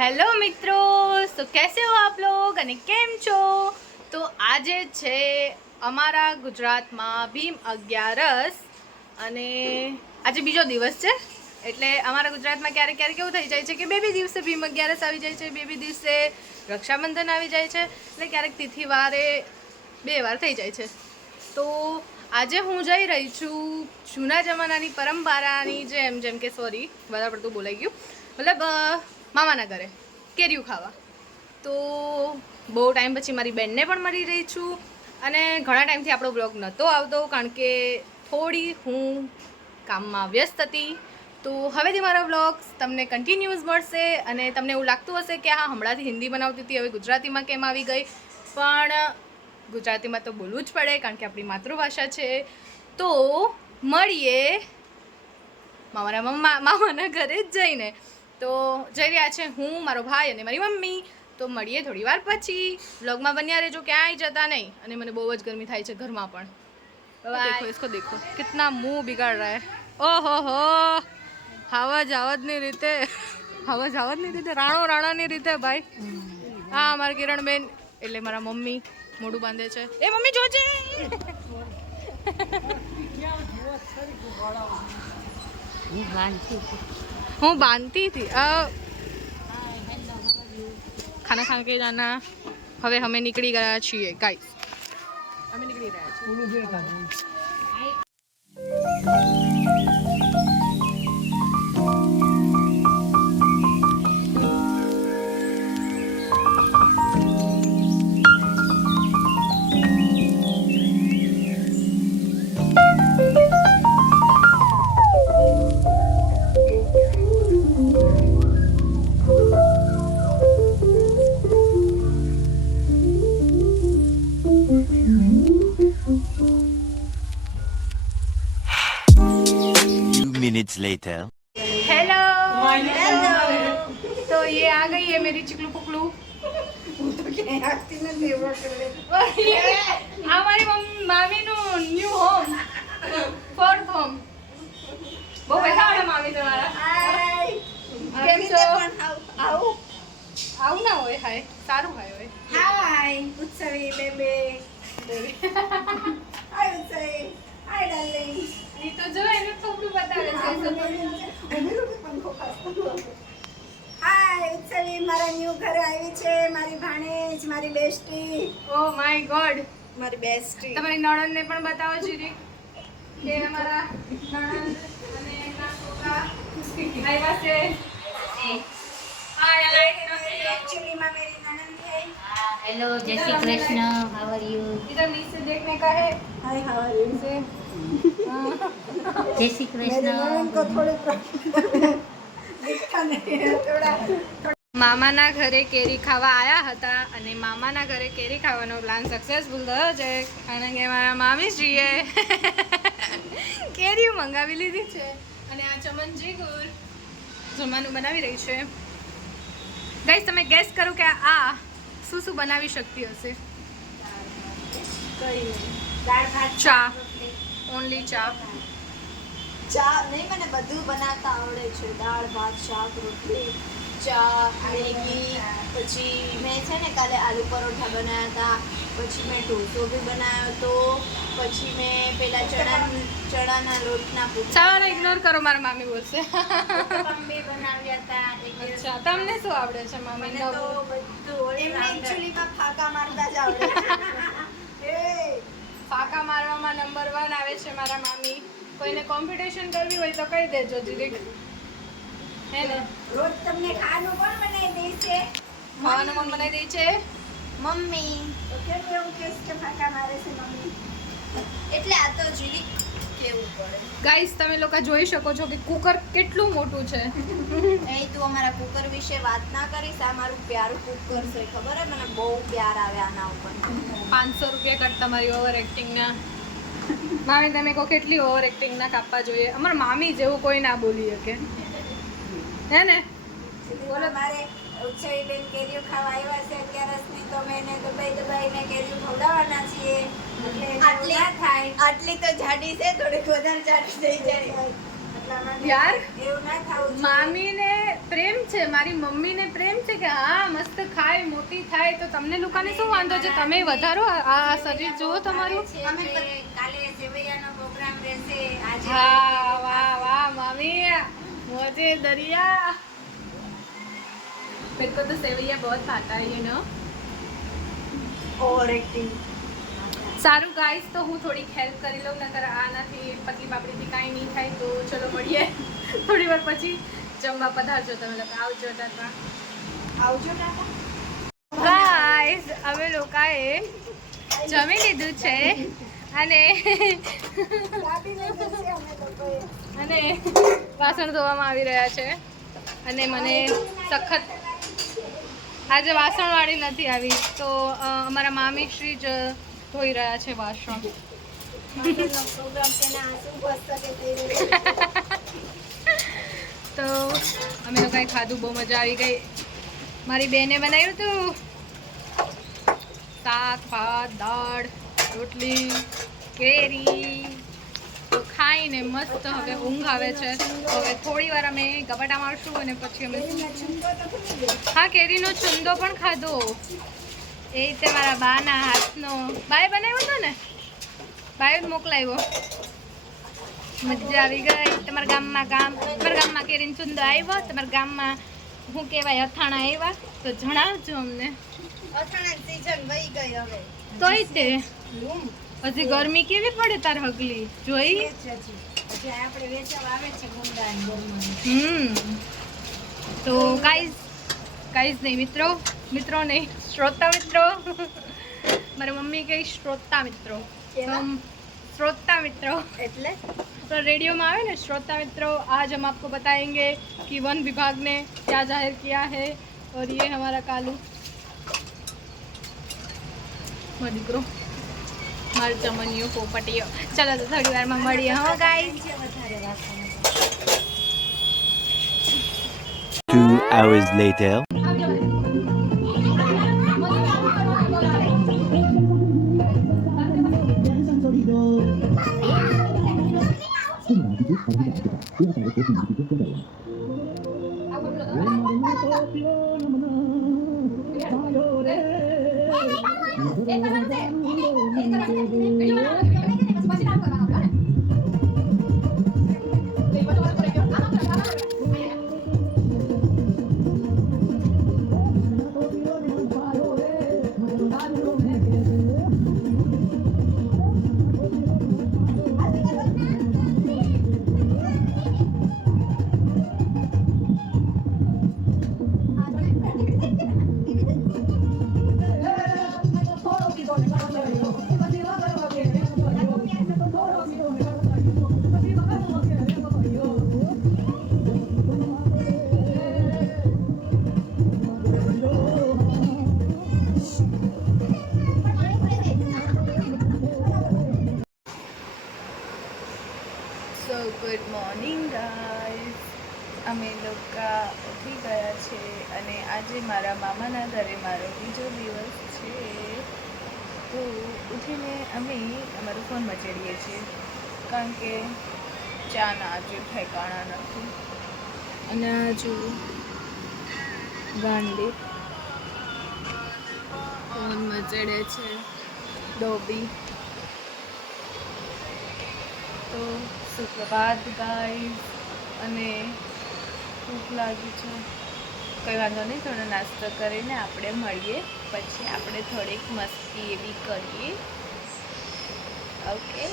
Hello મિત્રો, તો કેસે હો આપ લોગ અને કેમ છો? તો આજે છે અમારા ગુજરાતમાં ભીમ અગિયારસ અને આજે બીજો દિવસ છે. એટલે અમારા ગુજરાતમાં ક્યારેક ક્યારેક એવું થઈ જાય છે કે બે બે દિવસે ભીમ અગિયારસ આવી જાય છે, બે બે દિવસે રક્ષાબંધન આવી જાય છે એટલે ક્યારેક તિથિવારે બે વાર થઈ જાય છે. તો આજે હું જઈ રહી છું જૂના જમાનાની પરંપરાની જેમ જેમ કે સોરી વધારે પડતું બોલાઈ ગયું. મતલબ મામાના ઘરે કેરીયું ખાવા. તો બહુ ટાઈમ પછી મારી બેનને પણ મળી રહી છું અને ઘણા ટાઈમથી આપણો બ્લોગ નહોતો આવતો કારણ કે થોડી હું કામમાં વ્યસ્ત હતી. તો હવેથી મારા બ્લોગ્સ તમને કન્ટિન્યુઅસ મળશે અને તમને એવું લાગતું હશે કે હા, હમણાંથી હિન્દી બનાવતી હતી, હવે ગુજરાતીમાં કેમ આવી ગઈ? પણ ગુજરાતીમાં તો બોલવું જ પડે કારણ કે આપણી માતૃભાષા છે. તો મળીએ મામાના મામાના ઘરે જ જઈને. તો જઈ રહ્યા છે હું મારો ભાઈ અને મારી મમ્મી તો મળીએ થોડી વાર પછી વ્લોગમાં બન્યા રહેજો ક્યાંય જતા નહીં અને મને બહુ જ ગરમી થાય છે ઘરમાં પણ દેખો इसको देखो कितना मुंह बिगाड़ रहा है ઓહો હો હાવા જાવદની રીતે હાવા જાવદની રીતે રાણો રાણાની રીતે ભાઈ હા મારા કિરણબેન એટલે મારા મમ્મી મોઢું બાંધે છે એ મમ્મી જોજે હું બાંધતી હતી. હું બાંધતી હતી. ખાના ખાન કે જાના? હવે અમે નીકળી ગયા છીએ ગાઈસ અમે નીકળી રહ્યા છીએ. minutes later. हेलो तो ये आ गई है मेरी चिकलू पुकलू और ये हमारी मम- मामी નું ન્યુ હોમ ફોર્થ હોમ બહુ બેઠા આવડે મામી તમારા કેમ છો આવું ના હોય હાય સારું હાય હોય હાય ઉત્સવી બેબે હાય ઉત્સવી હાય ડાર્લિંગ એ તો જો એને બતાવે છે હાય મારા ન્યુ ઘરે આવી છે મારી ભાણેજ મારી બેસ્ટી. Oh my god. મારી બેસ્ટી. તમારી નણંદને પણ બતાવો જીરી કે અમારા નણંદ છે. હાય લાઈટ હેલો જય Shri Krishna. How are you ઇધર નીચે દેખને કહે. હાય હાવ આર યુ જય શ્રી કૃષ્ણ. મામાના ઘરે કેરી ખાવા આવ્યા હતા અને મામાના ઘરે કેરી ખાવાનો પ્લાન સક્સેસફુલ થયો છે. અને કે મારા મામીશ્રીએ કેરીઓ મંગાવી લીધી છે. અને આ ચમનજી જીગુર જમવાનું બનાવી રહી છે. ગાઈસ તમે ગેસ કરો કે આ શું શું બનાવી શકતી હશે? ચા. ઓનલી ચા ચા નહીં મને બધું બનાવતા આવડે છે. દાળ ભાત શાક રોટલી ચા મેગી પછી મેં છે ને કાલે આલુ પરોઠા બનાવ્યા હતા. પછી મેં ઢોસો બી બનાવ્યો હતો. પછી મેં પેલા ચણા ચણાના લોટના ચાલો ઇગ્નોર કરો મારા મામી બોલશે. મમ્મી બનાવ્યા હતા અચ્છા તમને શું આવડે છે મામી? મને તો બધું એમને એક્ચ્યુઅલીમાં ફાકા મારતા જ આવડે છે. ફાકા મારવામાં નંબર વન આવે છે મારા મામી. કોઈને કોમ્પિટિશન કરવી હોય તો કહી દેજો જીરીક હે ને? રોજ તમને ખાવાનું કોણ બનાવી દે છે? ખાવાનું મન બનાવી દે છે? મમ્મી. તો કેમ એવું કહેશ કે ફાકા મારે છે મમ્મી? એટલે આ તો જીરીક ગાઈસ તમે લોકો જોઈ શકો છો કે કુકર કેટલું મોટું છે. નહીં તું અમારા કુકર વિશે વાત ના કરીશ આ મારું પ્યારું કુકર છે ખબર હે? મને બહુ પ્યાર આવે આના ઉપર. પાંચસો રૂપિયા કટ તમારી ઓવર એક્ટિંગના મામી તમે કહો કેટલી ઓવર એક્ટિંગના કાપવા જોઈએ? અમારા મામી જેવું કોઈ ના બોલી શકે. હે ને? બોલો મારે ઉત્સવી બેન કેરીઓ ખાવા આવ્યા છે અત્યારે તો મેં દબાઈ દબાઈને કેરીઓ ખવડાવવાના છીએ એટલે એને એવું ના થાય આટલી તો જાડી છે થોડીક વધારે જાડી થઈ જાય. યાર મામીને પ્રેમ છે મારી મમ્મીને પ્રેમ છે કે હા મસ્ત ખાય મોટી થાય તો તમને લોકોને શું વાંધો છે? તમે વધારો આ શરીર જુઓ તમારું. અમે કાલે સેવૈયાનો પ્રોગ્રામ રહેશે આજે હા વાહ વાહ મામી. મોજે દરિયા. મેરે તો સેવૈયા બહુ ખાતા હે યુ નો ઓવર એક્ટિંગ સારું ગાઈસ તો હું થોડીક હેલ્પ કરી લઉં નકર આનાથી પતલી પાપડીથી કાંઈ નહીં થાય તો ચલો મળીએ. થોડી વાર પછી જમવા પધારજો તમે લોકો. આવજો ટાટા. આવજો ટાટા. ગાઈસ અમે લોકોએ જમી લીધું છે અને અને વાસણ ધોવામાં આવી રહ્યા છે. અને મને સખત આજે વાસણવાળી નથી આવી. તો અમારા મામી શ્રી જ ધોઈ રહ્યા છે વાસણ. તો રહ્યો તો કઈ ખાધું બહુ મજા આવી ગઈ. મારી બેને બનાવ્યું હતું શાક, ભાત, દાળ, રોટલી, કેરી. તો ખાઈને મસ્ત હવે ઊંઘ આવે છે. હવે થોડી વાર અમે ગપાટા મારશું અને પછી અમે હા, કેરીનો છુંદો પણ ખાધો. એ રીતે મારા બાના હાથનો બાય બનાવ્યો હતો ને? બાય મોકલાવ્યો. મજા આવી ગઈ. તમારા ગામમાં ગામ તમારા ગામમાં કેરીન ચુંદો આવ્યો? તમારા ગામમાં શું કહેવાય અથાણા આવ્યા? તો જણાવજો અમને. અથાણા સીઝન વહી ગઈ હવે. તોય તે. હજી ગરમી કેવી પડે તાર હગલી? જોઈ. હમ. તો કાઈ કાઈ નહીં મિત્રો મિત્રો નહીં શ્રોતા મિત્રો મારી મમ્મી કહે શ્રોતા મિત્રો કેવા? हम श्रोता मित्रों એટલે तो रेडियो में आए ना श्रोता मित्रों आज हम आपको बताएंगे कि वन विभाग ने क्या जाहिर किया है और ये हमारा कालू મારો દીકરો મારો ચમનિયો પોપટીયો ચાલો તો થોડી વારમાં મળીએ હો ગાઈઝ વધારે વાસણ Two hours later. So good morning guys અમે લોકો ઉઠી ગયા છે અને આજે મારા મામાના ઘરે મારો બીજો દિવસ છે. તો ઉઠીને અમે અમારો ફોન મચેડીએ છીએ. કારણ કે ચાના હજુ ઠેકાણા નથી. અને હજુ ગાંડી ફોન મચેડે છે. ડોબી. તો સુપ્રભાત ગાઈઝ અને ભૂખ લાગી છે. કંઈ વાંધો નહીં થોડો નાસ્તો કરીને આપણે મળીએ. પછી આપણે થોડીક મસ્તી એવી કરીએ. ઓકે?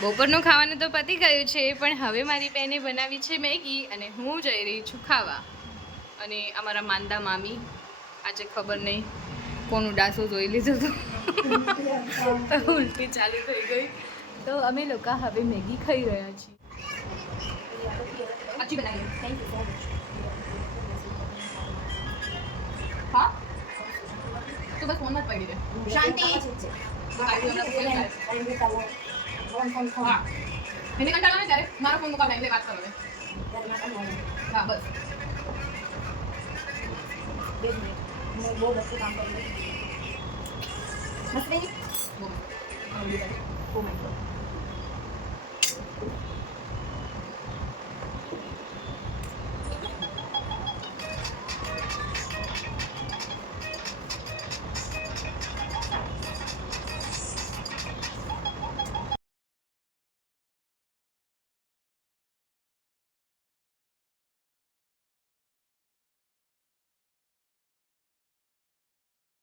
બપોરનું ખાવાનું તો પતી ગયું છે પણ હવે મારી બેને બનાવી છે મેગી અને હું જઈ રહી છું ખાવા. અને અમારા માંદા મામી આજે ખબર નહીં કોનું ડાસું જોઈ લીધું હતું. ઉલટી ચાલુ થઈ ગઈ. તો અમે લોકો હવે મેગી ખાઈ રહ્યા છીએ. હા? તો બસ ફોનમાં જ હા. એને કંટાળો ત્યારે? મારો ફોન મુકાવ એટલે કરો હા બસ. બે મિનિટ. બહુ મસ્ત